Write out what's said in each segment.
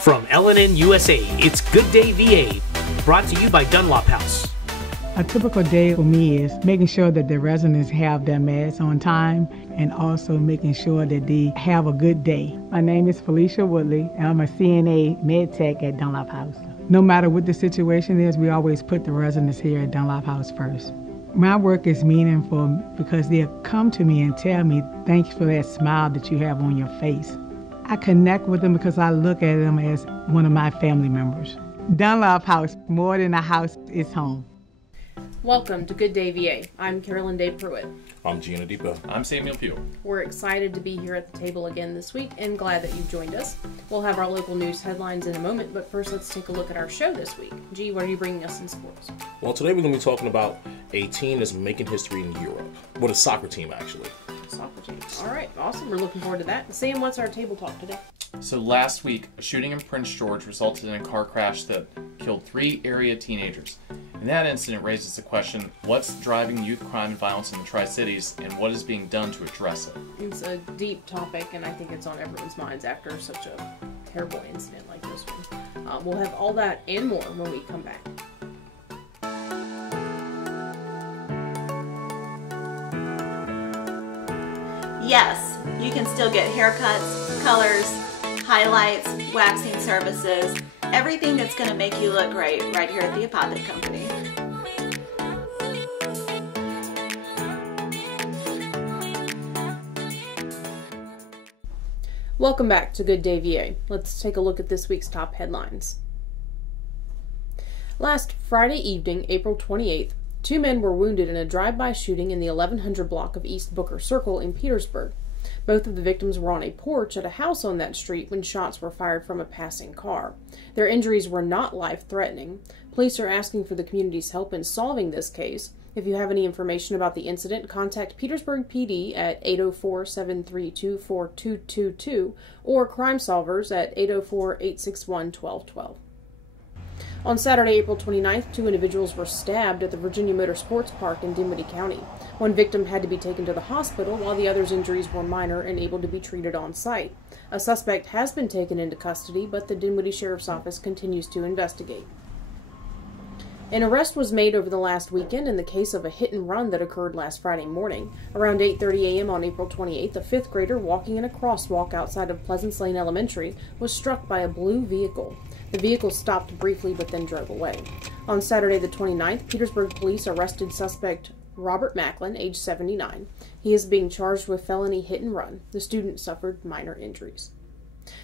From LNN USA, it's Good Day VA, brought to you by Dunlop House. A typical day for me is making sure that the residents have their meds on time and also making sure that they have a good day. My name is Felicia Woodley, and I'm a CNA Med Tech at Dunlop House. No matter what the situation is, we always put the residents here at Dunlop House first. My work is meaningful because they'll come to me and tell me, thanks for that smile that you have on your face. I connect with them because I look at them as one of my family members. Dunlop House, more than a house, is home. Welcome to Good Day VA. I'm Carolyn Day Pruitt. I'm Gdva. I'm Samuel Pugh. We're excited to be here at the table again this week and glad that you've joined us. We'll have our local news headlines in a moment, but first let's take a look at our show this week. G, what are you bringing us in sports? Well, today we're going to be talking about a team that's making history in Europe. Well, a soccer team, actually. Soccer team. All right, awesome. We're looking forward to that. Sam, what's our table talk today? So last week, a shooting in Prince George resulted in a car crash that killed 3 area teenagers. And that incident raises the question, what's driving youth crime and violence in the Tri-Cities, and what is being done to address it? It's a deep topic, and I think it's on everyone's minds after such a terrible incident like this one. We'll have all that and more when we come back. Yes, you can still get haircuts, colors, highlights, waxing services, everything that's going to make you look great right here at the Apothic Company. Welcome back to Good Day VA. Let's take a look at this week's top headlines. Last Friday evening, April 28th, 2 men were wounded in a drive-by shooting in the 1100 block of East Booker Circle in Peturgsburg. Both of the victims were on a porch at a house on that street when shots were fired from a passing car. Their injuries were not life-threatening. Police are asking for the community's help in solving this case. If you have any information about the incident, contact Petersburg PD at 804-732-4222 or Crime Solvers at 804-861-1212. On Saturday, April 29th, 2 individuals were stabbed at the Virginia Motor Sports Park in Dinwiddie County. One victim had to be taken to the hospital, while the other's injuries were minor and able to be treated on site. A suspect has been taken into custody, but the Dinwiddie Sheriff's Office continues to investigate. An arrest was made over the last weekend in the case of a hit-and-run that occurred last Friday morning. Around 8:30 a.m. on April 28th, a 5th grader walking in a crosswalk outside of Pleasance Lane Elementary was struck by a blue vehicle. The vehicle stopped briefly but then drove away. On Saturday the 29th, Petersburg police arrested suspect Robert Macklin, age 79. He is being charged with felony hit-and-run. The student suffered minor injuries.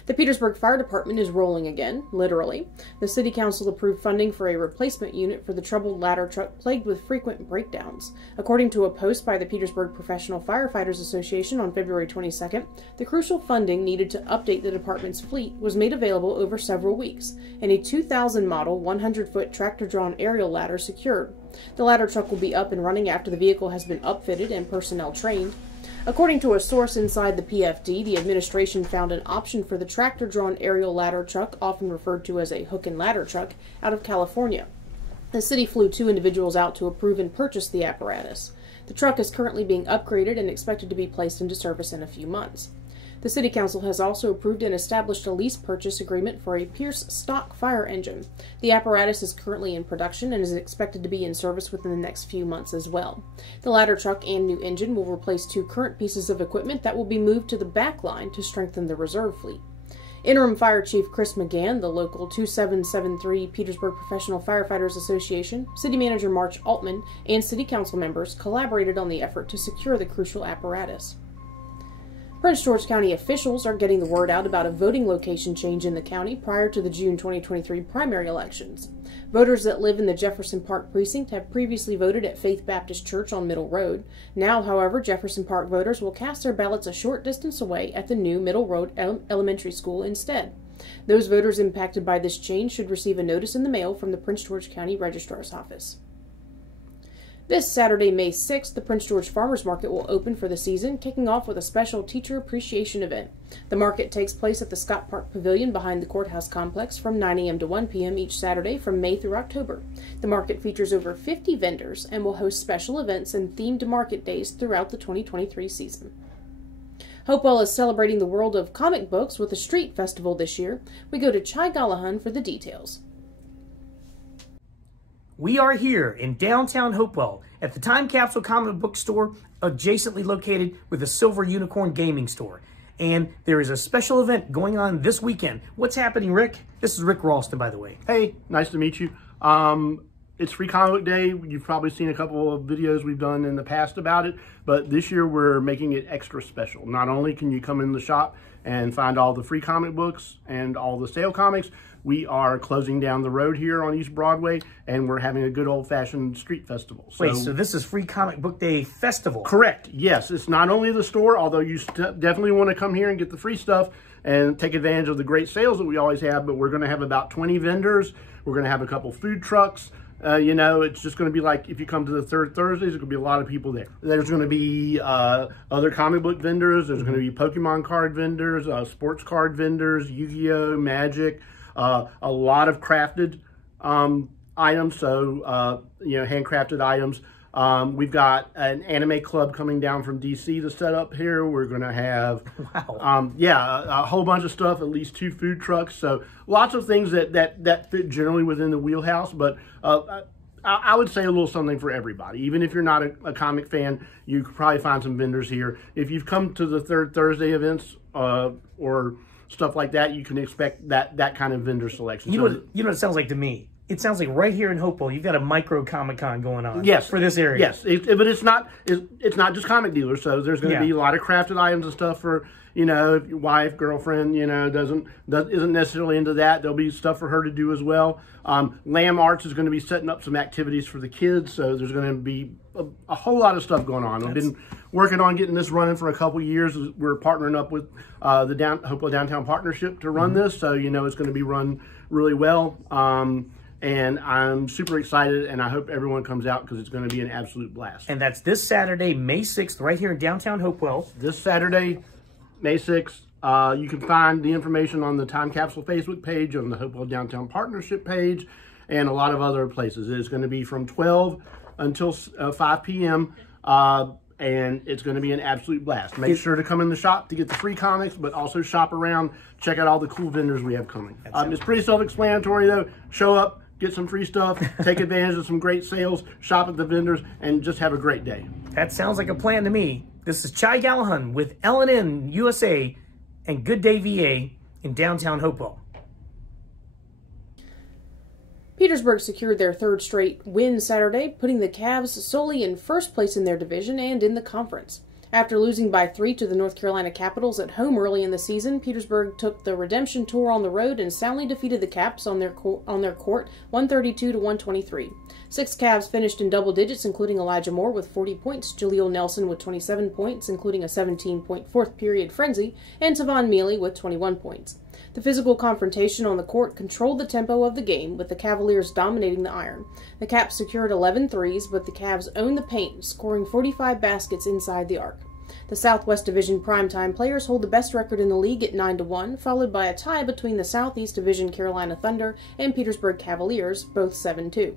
The Petersburg Fire Department is rolling again, literally. The City Council approved funding for a replacement unit for the troubled ladder truck plagued with frequent breakdowns. According to a post by the Petersburg Professional Firefighters Association on February 22nd, the crucial funding needed to update the department's fleet was made available over several weeks, and a 2000 model 100-foot tractor-drawn aerial ladder secured. The ladder truck will be up and running after the vehicle has been upfitted and personnel trained. According to a source inside the PFD, the administration found an option for the tractor-drawn aerial ladder truck, often referred to as a hook and ladder truck, out of California. The city flew 2 individuals out to approve and purchase the apparatus. The truck is currently being upgraded and expected to be placed into service in a few months. The City Council has also approved and established a lease purchase agreement for a Pierce stock fire engine. The apparatus is currently in production and is expected to be in service within the next few months as well. The ladder truck and new engine will replace 2 current pieces of equipment that will be moved to the back line to strengthen the reserve fleet. Interim Fire Chief Chris McGann, the local 2773 Petersburg Professional Firefighters Association, City Manager March Altman, and City Council members collaborated on the effort to secure the crucial apparatus. Prince George County officials are getting the word out about a voting location change in the county prior to the June 2023 primary elections. Voters that live in the Jefferson Park precinct have previously voted at Faith Baptist Church on Middle Road. Now, however, Jefferson Park voters will cast their ballots a short distance away at the new Middle Road Elementary School instead. Those voters impacted by this change should receive a notice in the mail from the Prince George County Registrar's Office. This Saturday, May 6th, the Prince George Farmers Market will open for the season, kicking off with a special teacher appreciation event. The market takes place at the Scott Park Pavilion behind the courthouse complex from 9 a.m. to 1 p.m. each Saturday from May through October. The market features over 50 vendors and will host special events and themed market days throughout the 2023 season. Hopewell is celebrating the world of comic books with a street festival this year. We go to Chai Gallahan for the details. We are here in downtown Hopewell at the Time Capsule Comic Book Store, adjacently located with the Silver Unicorn Gaming Store. And there is a special event going on this weekend. What's happening, Rick? This is Rick Ralston, by the way. Hey, nice to meet you. It's Free Comic Book Day. You've probably seen a couple of videos we've done in the past about it, but this year we're making it extra special. Not only can you come in the shop and find all the free comic books and all the sale comics, we are closing down the road here on East Broadway, and we're having a good old-fashioned street festival. Wait, so this is Free Comic Book Day Festival? Correct, yes. It's not only the store, although you definitely want to come here and get the free stuff and take advantage of the great sales that we always have, but we're going to have about 20 vendors. We're going to have a couple food trucks. You know, it's just going to be like if you come to the third Thursdays, there's going to be a lot of people there. There's going to be other comic book vendors. There's going to be Pokemon card vendors, sports card vendors, Yu-Gi-Oh, Magic, a lot of crafted items, so, you know, handcrafted items. We've got an anime club coming down from DC to set up here. We're going to have, a whole bunch of stuff, at least 2 food trucks. So lots of things that fit generally within the wheelhouse, but I would say a little something for everybody. Even if you're not a comic fan, you could probably find some vendors here. If you've come to the third Thursday events or stuff like that, you can expect that kind of vendor selection. You know what it sounds like to me? It sounds like right here in Hopewell, you've got a micro Comic-Con going on. Yes. For this area. Yes, but it's not just comic dealers, so there's going to be a lot of crafted items and stuff for, you know, if your wife, girlfriend, you know, isn't necessarily into that. There'll be stuff for her to do as well. Lamb Arts is going to be setting up some activities for the kids, so there's going to be a whole lot of stuff going on. I've been working on getting this running for a couple years. We're partnering up with the Hopewell Downtown Partnership to run this, so, you know, it's going to be run really well. And I'm super excited, and I hope everyone comes out because it's going to be an absolute blast. And that's this Saturday, May 6th, right here in downtown Hopewell. This Saturday, May 6th, you can find the information on the Time Capsule Facebook page, on the Hopewell Downtown Partnership page, and a lot of other places. It's going to be from 12 until 5 p.m., and it's going to be an absolute blast. Make sure to come in the shop to get the free comics, but also shop around, check out all the cool vendors we have coming. It's pretty self-explanatory, though. Show up, get some free stuff, take advantage of some great sales, shop at the vendors, and just have a great day. That sounds like a plan to me. This is Chai Gallahan with L&N USA and Good Day VA in downtown Hopewell. Peturgsburg secured their 3rd straight win Saturday, putting the Cavs solely in first place in their division and in the conference. After losing by 3 to the North Carolina Capitals at home early in the season, Peturgsburg took the redemption tour on the road and soundly defeated the Caps on their court 132-123. 6 Cavs finished in double digits, including Elijah Moore with 40 points, Jaleel Nelson with 27 points, including a 17-point fourth period frenzy, and Tavon Mealy with 21 points. The physical confrontation on the court controlled the tempo of the game, with the Cavaliers dominating the iron. The Caps secured 11 threes, but the Cavs owned the paint, scoring 45 baskets inside the arc. The Southwest Division primetime players hold the best record in the league at 9-1, followed by a tie between the Southeast Division Carolina Thunder and Petersburg Cavaliers, both 7-2.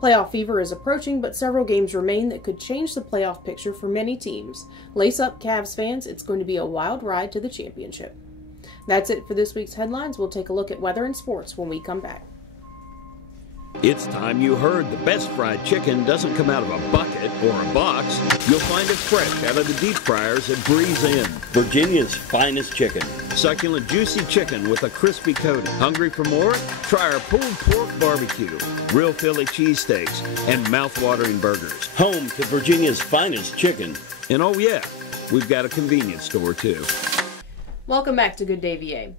Playoff fever is approaching, but several games remain that could change the playoff picture for many teams. Lace up, Cavs fans. It's going to be a wild ride to the championship. That's it for this week's headlines. We'll take a look at weather and sports when we come back. It's time you heard the best fried chicken doesn't come out of a bucket or a box. You'll find it fresh out of the deep fryers at Breeze Inn. Virginia's finest chicken. Succulent, juicy chicken with a crispy coating. Hungry for more? Try our pulled pork barbecue, real Philly cheesesteaks, and mouth-watering burgers. Home to Virginia's finest chicken. And oh yeah, we've got a convenience store too. Welcome back to Good Day VA.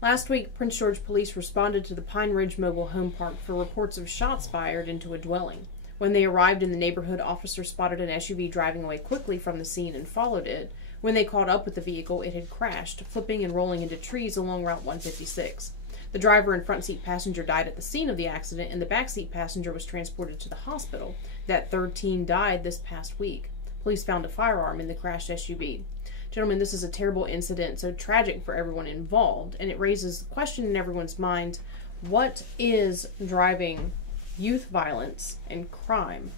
Last week, Prince George Police responded to the Pine Ridge Mobile Home Park for reports of shots fired into a dwelling. When they arrived in the neighborhood, officers spotted an SUV driving away quickly from the scene and followed it. When they caught up with the vehicle, it had crashed, flipping and rolling into trees along Route 156. The driver and front seat passenger died at the scene of the accident, and the back seat passenger was transported to the hospital. That third teen died this past week. Police found a firearm in the crashed SUV. Gentlemen, this is a terrible incident, so tragic for everyone involved, and it raises the question in everyone's mind, what is driving youth violence and crime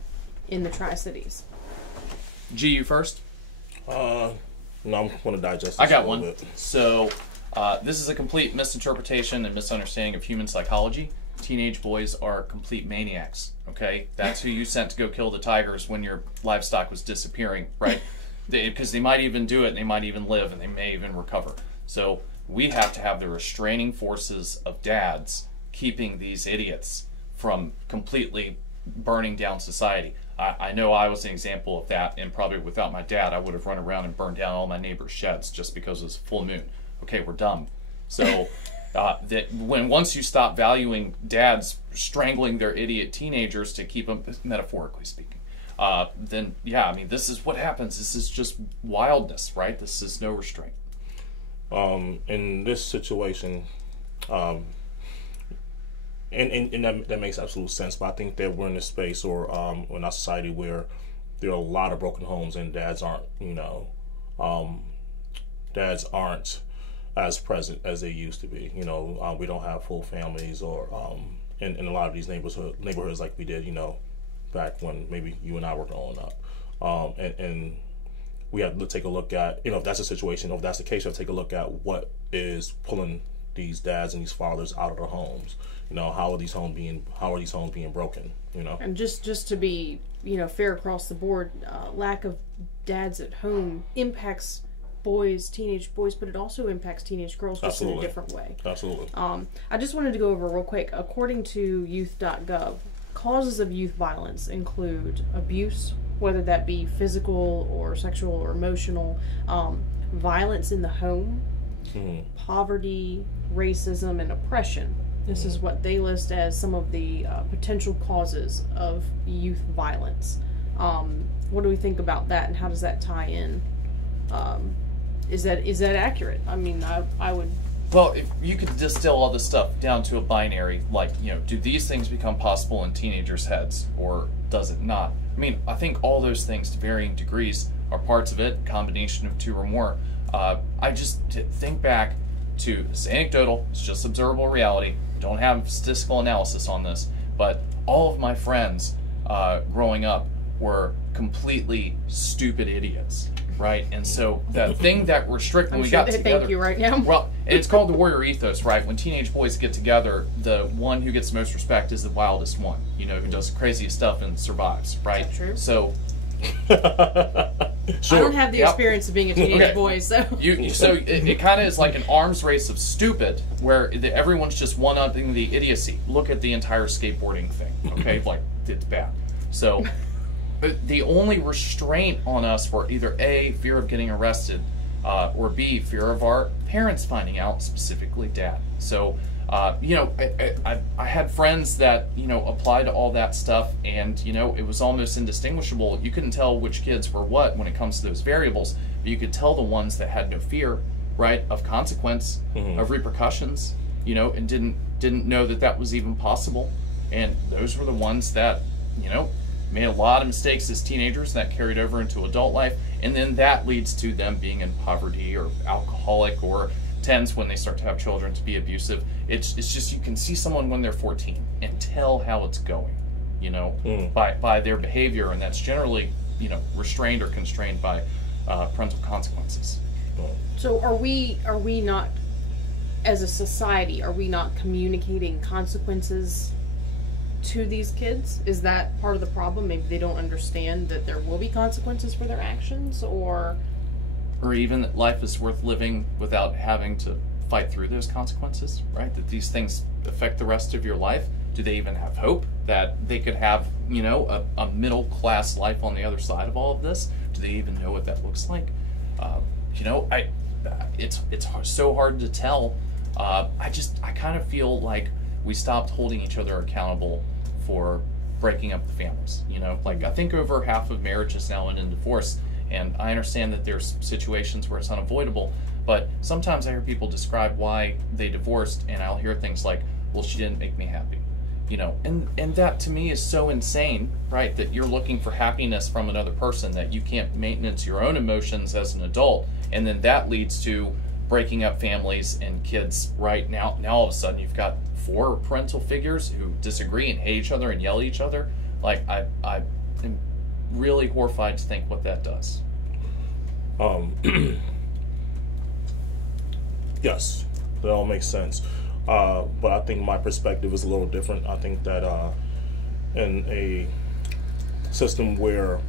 in the Tri-Cities? G, you first? Well, No, I want to digest this I got a little one. bit. So, this is a complete misinterpretation and misunderstanding of human psychology. Teenage boys are complete maniacs, okay? That's who you sent to go kill the tigers when your livestock was disappearing, right? Because they might even do it, and they might even live, and they may even recover. So we have to have the restraining forces of dads keeping these idiots from completely burning down society. I know I was an example of that, and probably without my dad, I would have run around and burned down all my neighbors' sheds just because it was full moon. Okay, we're dumb. So once you stop valuing dads strangling their idiot teenagers to keep them, metaphorically speaking, then yeah, I mean, this is what happens. This is just wildness, right? This is no restraint. In this situation, and that makes absolute sense, but I think that we're in a space or in our society where there are a lot of broken homes and dads aren't, dads aren't as present as they used to be. We don't have full families or in a lot of these neighborhoods like we did, back when maybe you and I were growing up. And we have to take a look at, if that's the situation, if that's the case, we have to take a look at what is pulling these dads and these fathers out of their homes. How are these homes being broken? And just to be fair across the board, lack of dads at home impacts teenage boys, but it also impacts teenage girls just in a different way. Absolutely. I just wanted to go over real quick. According to youth.gov, causes of youth violence include abuse, whether that be physical or sexual or emotional, violence in the home, poverty, racism, and oppression. This is what they list as some of the potential causes of youth violence. What do we think about that, and how does that tie in? Is that accurate? I mean, I would... Well, if you could distill all this stuff down to a binary, like, do these things become possible in teenagers' heads, or does it not? I mean, I think all those things to varying degrees are parts of it, combination of two or more. I just think back to, it's anecdotal, it's just observable reality, don't have statistical analysis on this, but all of my friends growing up were completely stupid idiots. Right, and so the thing that restricted when we got together. Thank you right now. Well, it's called the warrior ethos, right? When teenage boys get together, the one who gets the most respect is the wildest one. Who does the craziest stuff and survives, right? Is that true? So, sure. I don't have the experience of being a teenage boy, so. It kind of is like an arms race of stupid, where everyone's just one-upping the idiocy. Look at the entire skateboarding thing, okay? Like, it's bad. So. The only restraint on us were either A, fear of getting arrested, or B, fear of our parents finding out, specifically Dad. So, I had friends that, applied to all that stuff, and, it was almost indistinguishable. You couldn't tell which kids were what when it comes to those variables, but you could tell the ones that had no fear, right, of consequence, of repercussions, and didn't know that was even possible. And those were the ones that, made a lot of mistakes as teenagers that carried over into adult life, and then that leads to them being in poverty or alcoholic, or tends when they start to have children to be abusive. It's just, you can see someone when they're 14 and tell how it's going, by their behavior, and that's generally restrained or constrained by parental consequences. So are we not, as a society, are we not communicating consequences to these kids? Is that part of the problem? Maybe they don't understand that there will be consequences for their actions, or even that life is worth living without having to fight through those consequences, right? That these things affect the rest of your life. Do they even have hope that they could have, a middle class life on the other side of all of this? Do they even know what that looks like? It's so hard to tell. I kind of feel like we stopped holding each other accountable for breaking up the families. Like, I think over half of marriages now end in divorce, and I understand that there's situations where it's unavoidable, but sometimes I hear people describe why they divorced, and I'll hear things like, well, she didn't make me happy. And that to me is so insane, right? That you're looking for happiness from another person, that you can't maintenance your own emotions as an adult, and then that leads to breaking up families and kids. Right now all of a sudden you've got 4 parental figures who disagree and hate each other and yell at each other. Like, I am really horrified to think what that does. Yes, that all makes sense. But I think my perspective is a little different. I think that in a system where,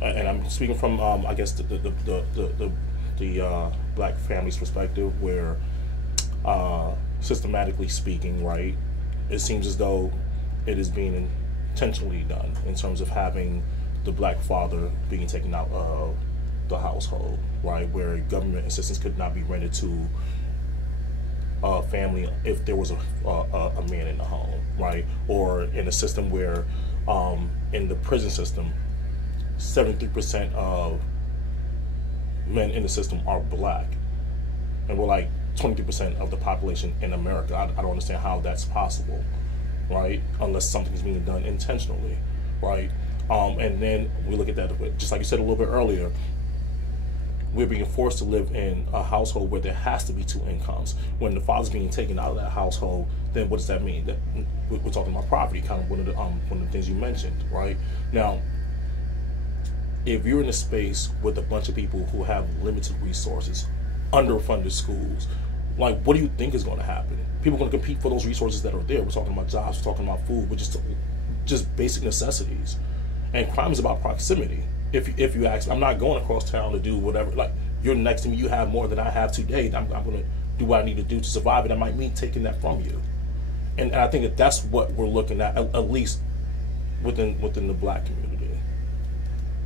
and I'm speaking from I guess the black family's perspective, where systematically speaking, right, it seems as though it is being intentionally done in terms of having the black father being taken out of the household, right, where government assistance could not be rendered to a family if there was a man in the home, right, or in a system where in the prison system 73% of men in the system are black, and we're like 23% of the population in America. I don't understand how that's possible, right, unless something's being done intentionally, right. And then we look at that, just like you said a little bit earlier, we're being forced to live in a household where there has to be two incomes. When the father's being taken out of that household, then what does that mean? That we're talking about poverty, kind of one of the things you mentioned, right? Now, if you're in a space with a bunch of people who have limited resources, underfunded schools, like, what do you think is going to happen? People are going to compete for those resources that are there. We're talking about jobs, we're talking about food, but just basic necessities. And crime is about proximity. If you ask me, I'm not going across town to do whatever. Like, you're next to me, you have more than I have today. I'm going to do what I need to do to survive, and I might mean taking that from you. And I think that's what we're looking at least within the black community.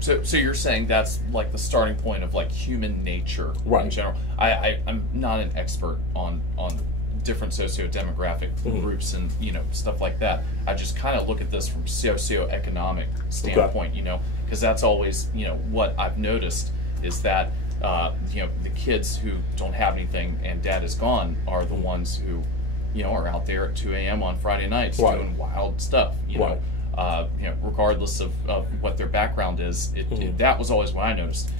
So you're saying that's like the starting point of like human nature, right, in general. I'm not an expert on different socio-demographic groups and stuff like that. I just kind of look at this from socio-economic standpoint, because that's always what I've noticed is that the kids who don't have anything and dad is gone are the ones who are out there at 2 a.m. on Friday nights doing wild stuff, regardless of what their background is. That was always what I noticed.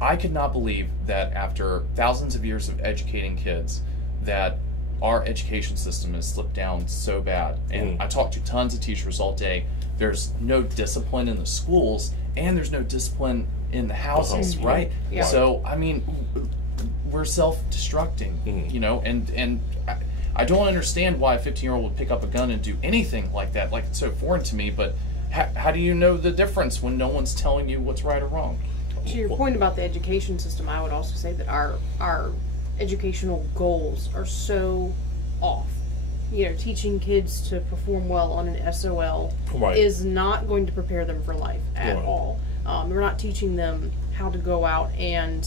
I could not believe that after thousands of years of educating kids that our education system has slipped down so bad. And I talk to tons of teachers all day. There's no discipline in the schools, and there's no discipline in the houses, right? Yeah. So, I mean, we're self-destructing, and I don't understand why a 15-year-old would pick up a gun and do anything like that. Like, it's so foreign to me, but how do you know the difference when no one's telling you what's right or wrong? To your point about the education system, I would also say that our educational goals are so off. Teaching kids to perform well on an SOL is not going to prepare them for life at all. We're not teaching them how to go out and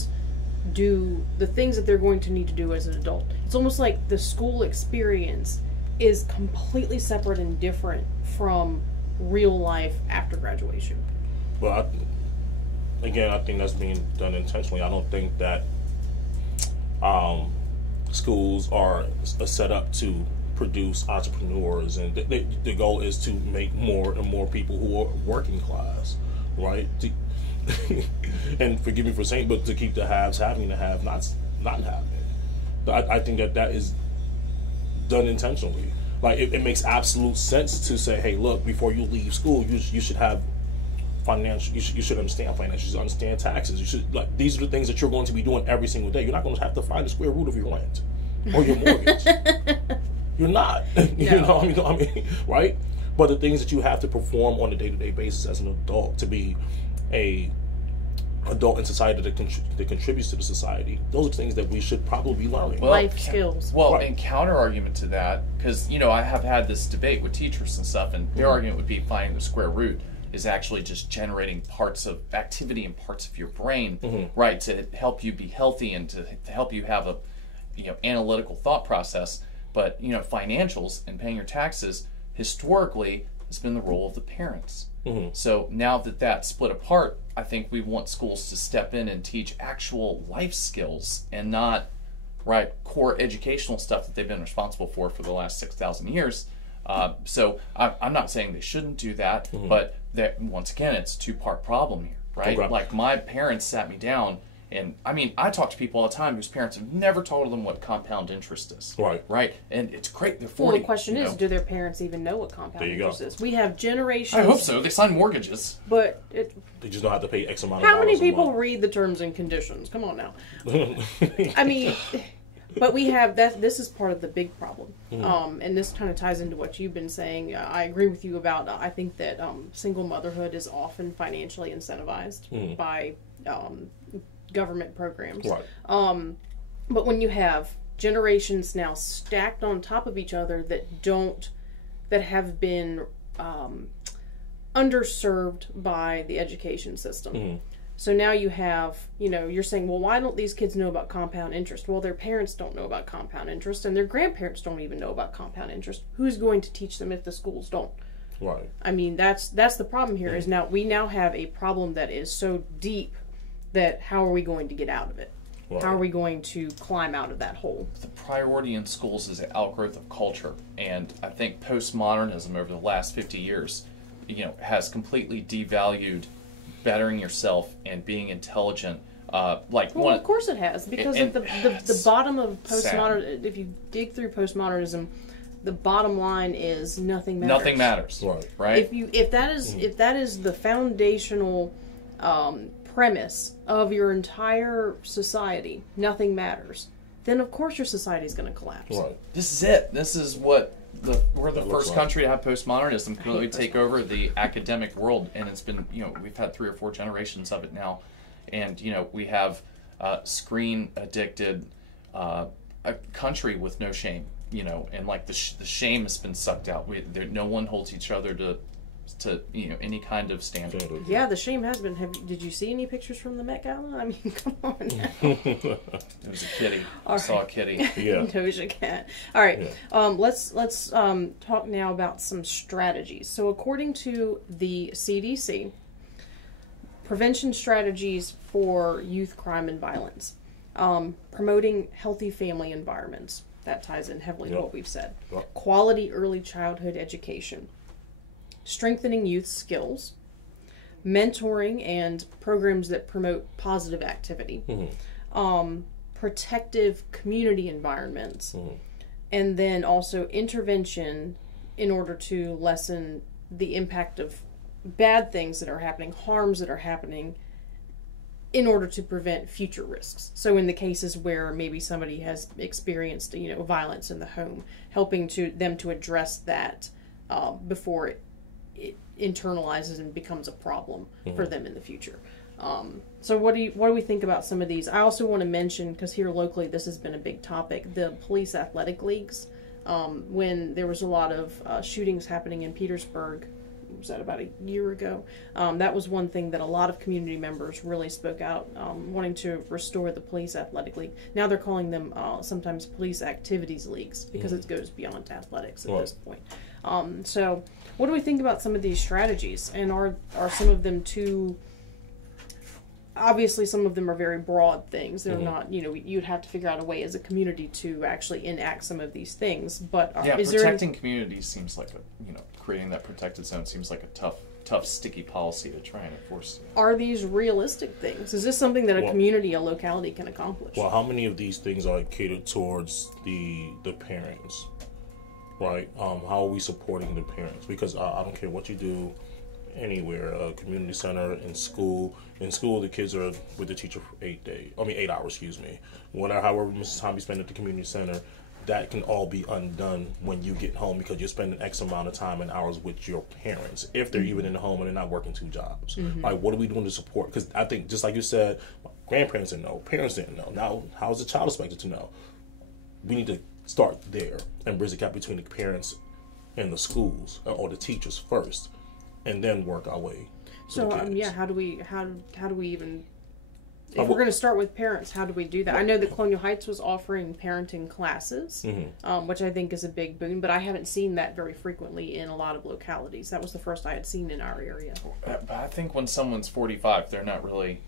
do the things that they're going to need to do as an adult. It's almost like the school experience is completely separate and different from real life after graduation. Well, again, I think that's being done intentionally. I don't think that schools are set up to produce entrepreneurs, and the goal is to make more and more people who are working class, right? And forgive me for saying, but to keep the haves having, the have-nots not having. I think that is done intentionally. Like, it makes absolute sense to say, hey, look, before you leave school, you should have financial. You should understand financials. You should understand taxes. You should, like, these are the things that you're going to be doing every single day. You're not going to have to find the square root of your rent or your mortgage. You're not. You know what I mean, right? But the things that you have to perform on a day-to-day basis as an adult, to be a adult in society that contributes to the society, those are things that we should probably be learning. Well, life skills. Well, and counter argument to that, because I have had this debate with teachers and stuff, and their argument would be finding the square root is actually just generating parts of activity in parts of your brain, right, to help you be healthy and to help you have a analytical thought process. But financials and paying your taxes historically has been the role of the parents. So now that that's split apart, I think we want schools to step in and teach actual life skills and not core educational stuff that they've been responsible for the last 6,000 years. So I'm not saying they shouldn't do that, but that once again, it's a two-part problem here, right? Okay. Like, my parents sat me down And I mean, I talk to people all the time whose parents have never told them what compound interest is. Right. Right. And it's great. They're 40. Well, the question is, do their parents even know what compound interest is? We have generations. I hope so. They sign mortgages. But they just don't have to pay X amount of how dollars. many people read the terms and conditions? Come on now. I mean, but we have that. This is part of the big problem, and this kind of ties into what you've been saying. I agree with you about. I think that single motherhood is often financially incentivized by government programs. Right. But when you have generations now stacked on top of each other that have been underserved by the education system. So now you have, you're saying, well, why don't these kids know about compound interest? Well, their parents don't know about compound interest, and their grandparents don't even know about compound interest. Who's going to teach them if the schools don't? Right. I mean, that's the problem here. Is now we now have a problem that is so deep that how are we going to get out of it? Right. How are we going to climb out of that hole? The priority in schools is the outgrowth of culture, and I think postmodernism over the last 50 years, has completely devalued bettering yourself and being intelligent. Of course it has, because at the bottom of postmodern, if you dig through postmodernism, the bottom line is nothing matters. Nothing matters, right? If that is the foundational premise of your entire society, nothing matters, then of course your society is going to collapse. Right. This is it. This is what we're the first country to have postmodernism really take over the academic world, and it's been, we've had 3 or 4 generations of it now, and we have screen addicted a country with no shame, and like the shame has been sucked out. No one holds each other to any kind of standard. Yeah, the shame has been. Did you see any pictures from the Met Gala? I mean, come on now. It was a kitty. I saw a kitty. Yeah. Doja Cat. All right. Yeah. Let's talk now about some strategies. So according to the CDC, prevention strategies for youth crime and violence, promoting healthy family environments. That ties in heavily to what we've said. Yep. Quality early childhood education. Strengthening youth skills, mentoring and programs that promote positive activity, protective community environments, and then also intervention in order to lessen the impact of bad things that are happening, harms that are happening, in order to prevent future risks. So in the cases where maybe somebody has experienced, violence in the home, helping them to address that before it internalizes and becomes a problem for them in the future. So what do we think about some of these? I also want to mention, because here locally this has been a big topic, the police athletic leagues. When there was a lot of shootings happening in Peturgsburg, was that about a year ago? That was one thing that a lot of community members really spoke out, wanting to restore the police athletic league. Now they're calling them sometimes police activities leagues, because it goes beyond athletics at this point. So what do we think about some of these strategies? And are some of them too... Obviously, some of them are very broad things. They're not, you'd have to figure out a way as a community to actually enact some of these things. But protecting communities seems like creating that protected zone seems like a tough, sticky policy to try and enforce. Are these realistic things? Is this something that a community, a locality can accomplish? Well, how many of these things are catered towards the parents, right? How are we supporting the parents? Because I don't care what you do anywhere, community center, in school. In school, the kids are with the teacher for 8 hours, however much time you spend at the community center, that can all be undone when you get home, because you're spending X amount of time and hours with your parents, if they're even in the home and they're not working 2 jobs. Like, what are we doing to support? Because I think, just like you said, grandparents didn't know, parents didn't know. Now, how is the child expected to know? We need to start there and bridge the gap between the parents and the schools, or the teachers first, and then work our way. So how do we even, if we're going to start with parents, how do we do that? I know that Colonial Heights was offering parenting classes, which I think is a big boon, but I haven't seen that very frequently in a lot of localities. That was the first I had seen in our area. But I think when someone's 45, they're not really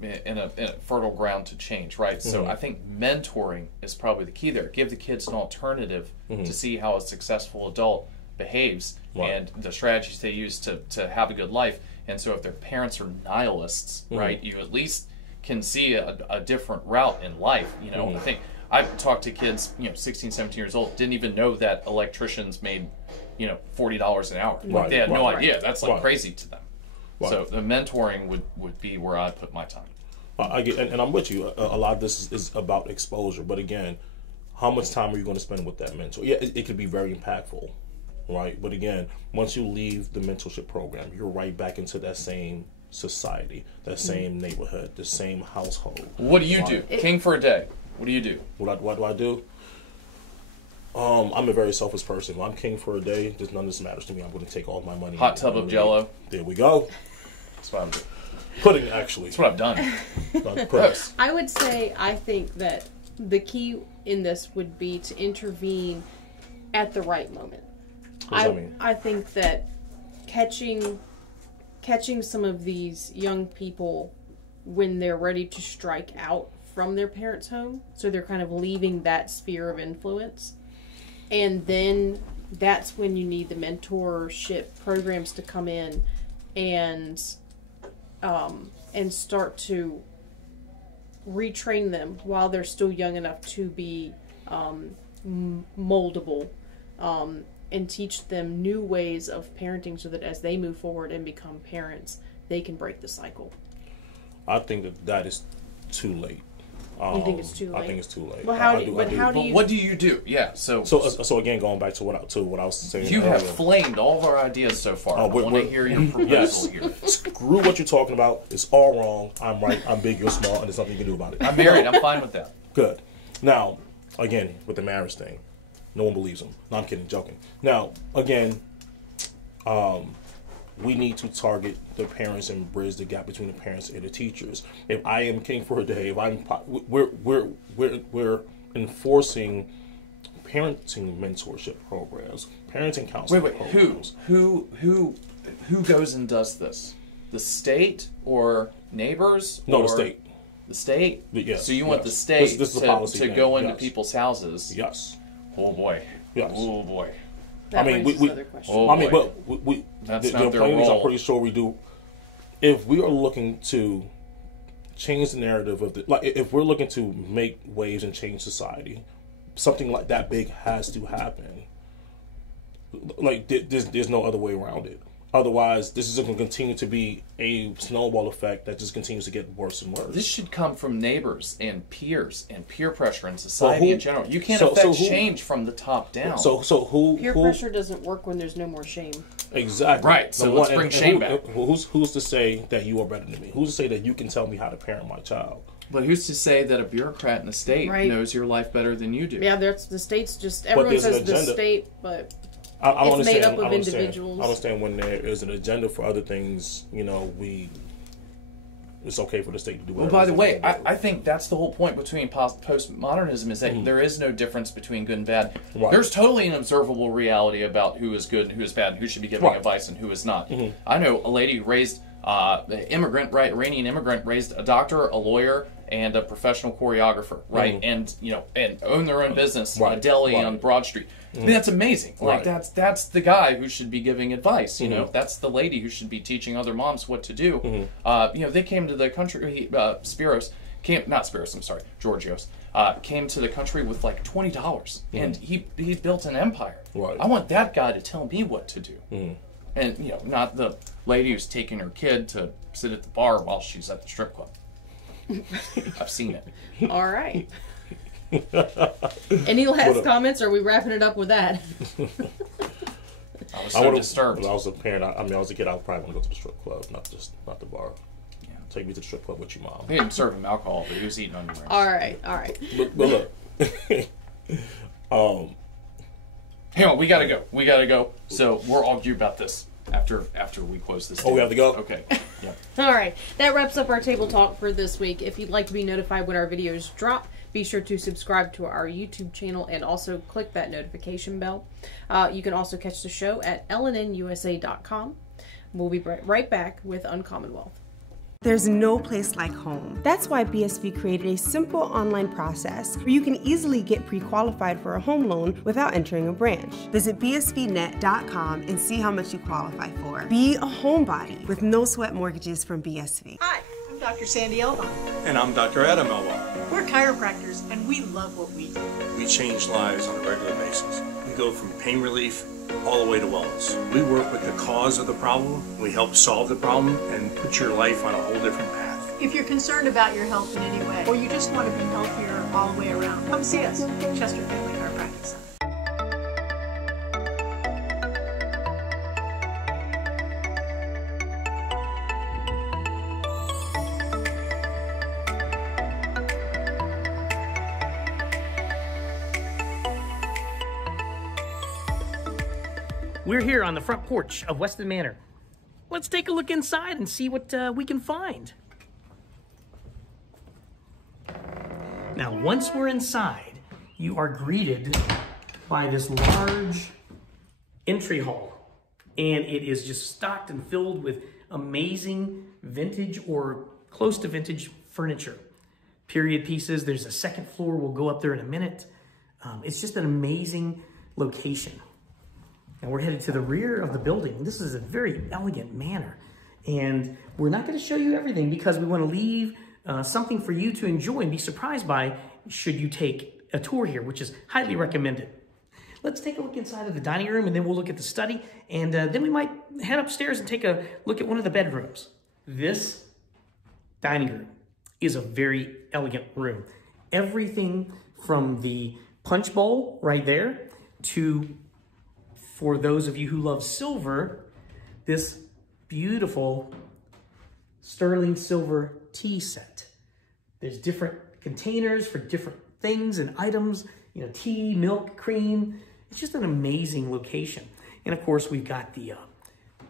in a fertile ground to change, right? So I think mentoring is probably the key there. Give the kids an alternative to see how a successful adult behaves and the strategies they use to have a good life. And so if their parents are nihilists, right, you at least can see a different route in life. You know, I think I've talked to kids, you know, 16, 17 years old, didn't even know that electricians made, you know, $40 an hour. Like, they had no idea. That's like crazy to them. So the mentoring would be where I put my time. I get, and I'm with you. A lot of this is about exposure. But again, how much time are you going to spend with that mentor? Yeah, it could be very impactful, right? But again, once you leave the mentorship program, you're right back into that same society, that same neighborhood, the same household. What do you do? King for a day. What do you do? What do I do? I'm a very selfish person. When I'm king for a day, none of this matters to me. I'm going to take all my money. Hot tub of Jello. There we go. That's what I'm doing. Pudding, actually. That's what I've done. I would say I think that the key in this would be to intervene at the right moment. What does that mean? I think that catching some of these young people when they're ready to strike out from their parents' home, so they're kind of leaving that sphere of influence, and then that's when you need the mentorship programs to come in and start to retrain them while they're still young enough to be moldable, and teach them new ways of parenting so that as they move forward and become parents, they can break the cycle. I think that is too late. You think it's too late? I think it's too late. Well, how do you? What do you do? Yeah. So again, going back to what I was saying. You earlier, have flamed all of our ideas so far. I want to hear your proposal here. Screw what you're talking about. It's all wrong. I'm right. I'm big. You're small, and there's nothing you can do about it. I'm married. I'm fine with that. Good. Now, again, with the marriage thing, no one believes him. No, I'm kidding. Joking. Now, again, we need to target the parents and bridge the gap between the parents and the teachers. If I am king for a day, we're enforcing parenting mentorship programs, parenting counseling programs. Who goes and does this? The state or neighbors? No, the state. The state? Yes. So you want the state this is a policy to thing. go into people's houses? Yes. Oh boy. Yes. Oh boy. That raises another question. That's the not their things role. I'm pretty sure we do. If we are looking to change the narrative of if we're looking to make waves and change society, something like that big has to happen. Like there's no other way around it. Otherwise, this is going to continue to be a snowball effect that just continues to get worse and worse. This should come from neighbors and peers and peer pressure and society in general. You can't affect change from the top down. So who peer pressure doesn't work when there's no more shame. Exactly. Right. So let's bring shame back. Who's to say that you are better than me? Who's to say that you can tell me how to parent my child? But who's to say that a bureaucrat in the state knows your life better than you do? Yeah, the state's just everyone says the state, but it's made up of individuals. I understand when there is an agenda for other things, it's okay for the state to do whatever. Well, by the way, I think that's the whole point between postmodernism is that there is no difference between good and bad. Right. There's totally an observable reality about who is good and who is bad and who should be giving advice and who is not. I know a lady who raised Iranian immigrant, raised a doctor, a lawyer, and a professional choreographer, right? And and own their own business, a deli on Broad Street. I mean, that's amazing. Like that's the guy who should be giving advice. You know, that's the lady who should be teaching other moms what to do. They came to the country. Georgios came to the country with like $20, and he built an empire. Right. I want that guy to tell me what to do, and not the lady who's taking her kid to sit at the bar while she's at the strip club. I've seen it. All right. Any last comments, or are we wrapping it up with that? I was so disturbed. When I was a parent, I was a kid, I would probably want to go to the strip club, not the bar. Yeah. Take me to the strip club with your mom. He didn't serve him alcohol, but he was eating onion rings. All right. But look. Hang on, we gotta go. So we'll argue about this after we close this. We have to go? Okay. Yep. All right. That wraps up our table talk for this week. If you'd like to be notified when our videos drop, be sure to subscribe to our YouTube channel and also click that notification bell. You can also catch the show at lnnusa.com. We'll be right back with Uncommonwealth. There's no place like home. That's why BSV created a simple online process where you can easily get pre-qualified for a home loan without entering a branch. Visit bsvnet.com and see how much you qualify for. Be a homebody with no sweat mortgages from BSV. Hi, I'm Dr. Sandy Elba. And I'm Dr. Adam Elba. We're chiropractors, and we love what we do. We change lives on a regular basis. We go from pain relief all the way to wellness. We work with the cause of the problem, we help solve the problem, and put your life on a whole different path. If you're concerned about your health in any way, or you just want to be healthier all the way around, come see us, Chester Family Chiropractic Center. We're here on the front porch of Weston Manor. Let's take a look inside and see what we can find. Now, once we're inside, you are greeted by this large entry hall. And it is just stocked and filled with amazing vintage or close to vintage furniture. Period pieces. There's a second floor. We'll go up there in a minute. It's just an amazing location. And we're headed to the rear of the building. This is a very elegant manor. And we're not going to show you everything because we want to leave something for you to enjoy and be surprised by should you take a tour here, which is highly recommended. Let's take a look inside of the dining room and then we'll look at the study. And then we might head upstairs and take a look at one of the bedrooms. This dining room is a very elegant room. Everything from the punch bowl right there to, for those of you who love silver, this beautiful sterling silver tea set. There's different containers for different things and items, you know, tea, milk, cream. It's just an amazing location. And of course, we've got the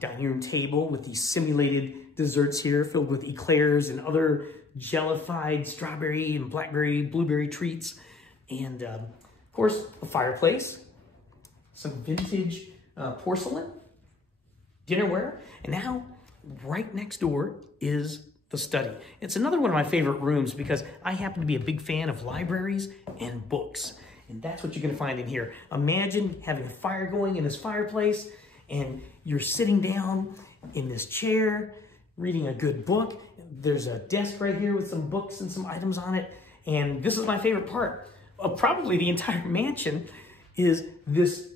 dining room table with these simulated desserts here filled with eclairs and other jellified strawberry and blackberry, blueberry treats. And of course, a fireplace, some vintage porcelain, dinnerware, and now right next door is the study. It's another one of my favorite rooms because I happen to be a big fan of libraries and books. And that's what you're going to find in here. Imagine having a fire going in this fireplace and you're sitting down in this chair reading a good book. There's a desk right here with some books and some items on it. And this is my favorite part of probably the entire mansion is this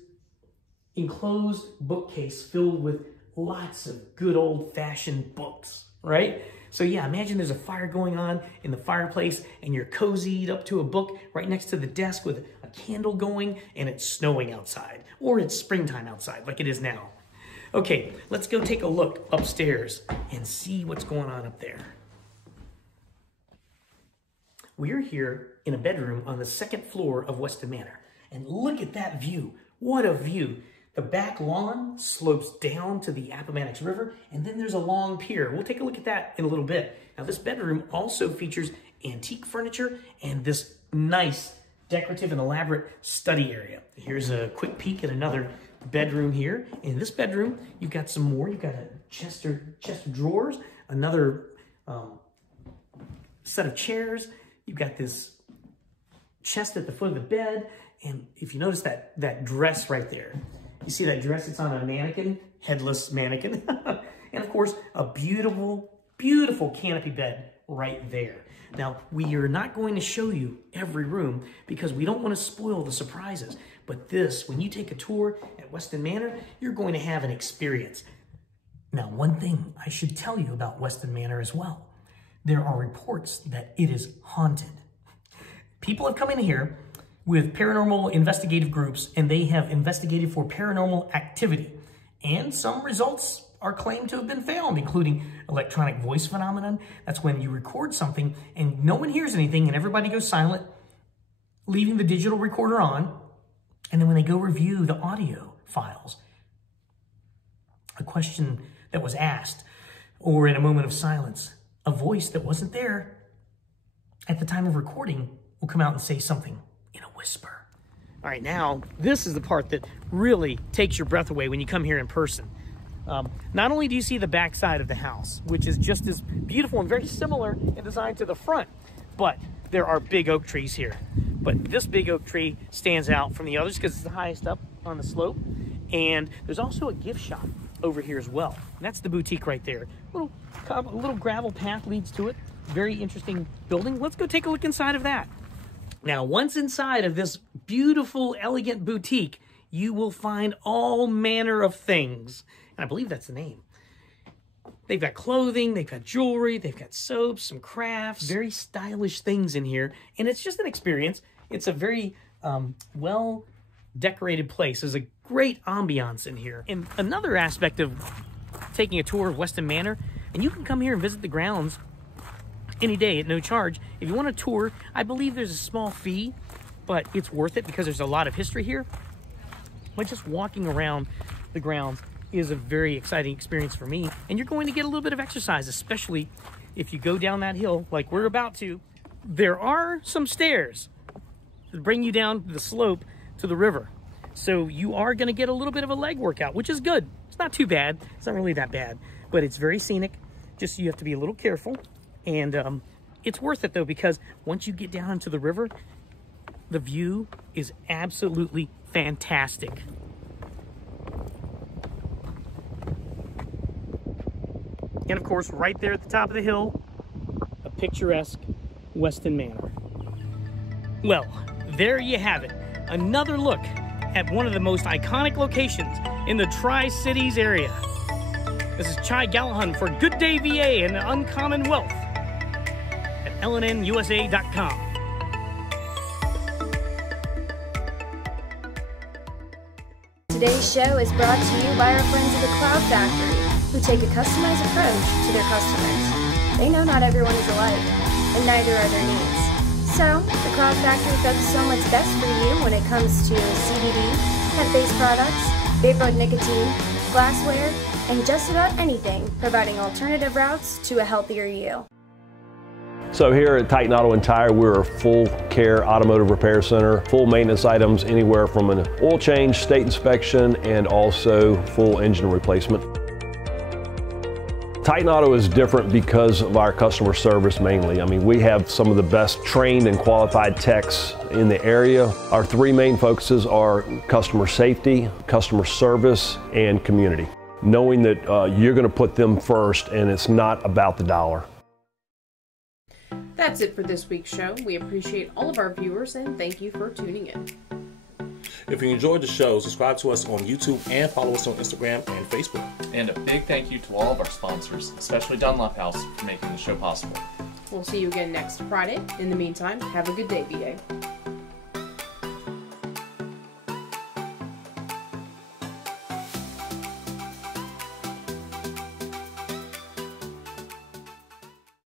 enclosed bookcase filled with lots of good old-fashioned books, right? So yeah, imagine there's a fire going on in the fireplace and you're cozied up to a book right next to the desk with a candle going and it's snowing outside or it's springtime outside like it is now. Okay, let's go take a look upstairs and see what's going on up there. We're here in a bedroom on the second floor of Weston Manor. And look at that view. What a view. The back lawn slopes down to the Appomattox River, and then there's a long pier. We'll take a look at that in a little bit. Now, this bedroom also features antique furniture and this nice decorative and elaborate study area. Here's a quick peek at another bedroom here. In this bedroom, you've got some more. You've got a chest of drawers, another set of chairs. You've got this chest at the foot of the bed, and if you notice that dress right there, you see that dress? It's on a mannequin, headless mannequin. And of course, a beautiful, beautiful canopy bed right there. Now, we are not going to show you every room because we don't want to spoil the surprises. But this, when you take a tour at Weston Manor, you're going to have an experience. Now, one thing I should tell you about Weston Manor as well. There are reports that it is haunted. People have come in here with paranormal investigative groups, and they have investigated for paranormal activity. And some results are claimed to have been found, including electronic voice phenomenon. That's when you record something and no one hears anything and everybody goes silent, leaving the digital recorder on. And then when they go review the audio files, a question that was asked, or in a moment of silence, a voice that wasn't there at the time of recording will come out and say something in a whisper. All right, now, this is the part that really takes your breath away when you come here in person. Not only do you see the back side of the house, which is just as beautiful and very similar in design to the front, but there are big oak trees here. But this big oak tree stands out from the others because it's the highest up on the slope. And there's also a gift shop over here as well. And that's the boutique right there. A little gravel path leads to it. Very interesting building. Let's go take a look inside of that. Now, once inside of this beautiful, elegant boutique, you will find all manner of things. And I believe that's the name. They've got clothing, they've got jewelry, they've got soaps, some crafts, very stylish things in here. And it's just an experience. It's a very well-decorated place. There's a great ambiance in here. And another aspect of taking a tour of Weston Manor, and you can come here and visit the grounds any day at no charge. If you want a tour, I believe there's a small fee, but it's worth it because there's a lot of history here. But just walking around the grounds is a very exciting experience for me. And you're going to get a little bit of exercise, especially if you go down that hill like we're about to. There are some stairs that bring you down the slope to the river. So you are going to get a little bit of a leg workout, which is good. It's not too bad. It's not really that bad, but it's very scenic. Just you have to be a little careful. And it's worth it, though, because once you get down into the river, the view is absolutely fantastic. And, of course, right there at the top of the hill, a picturesque Weston Manor. Well, there you have it. Another look at one of the most iconic locations in the Tri-Cities area. This is Chai Gallahan for Good Day VA and Uncommon Wealth at lnnusa.com. Today's show is brought to you by our friends at the Cloud Factory, who take a customized approach to their customers. They know not everyone is alike, and neither are their needs. So, the Cloud Factory focuses on what's best for you when it comes to CBD, hemp-based products, vapor nicotine, glassware, and just about anything, providing alternative routes to a healthier you. So here at Titan Auto and Tire, we're a full care automotive repair center, full maintenance items anywhere from an oil change, state inspection, and also full engine replacement. Titan Auto is different because of our customer service mainly. I mean, we have some of the best trained and qualified techs in the area. Our three main focuses are customer safety, customer service, and community. Knowing that you're going to put them first and it's not about the dollar. That's it for this week's show. We appreciate all of our viewers and thank you for tuning in. If you enjoyed the show, subscribe to us on YouTube and follow us on Instagram and Facebook. And a big thank you to all of our sponsors, especially Dunlop House, for making the show possible. We'll see you again next Friday. In the meantime, have a good day, VA.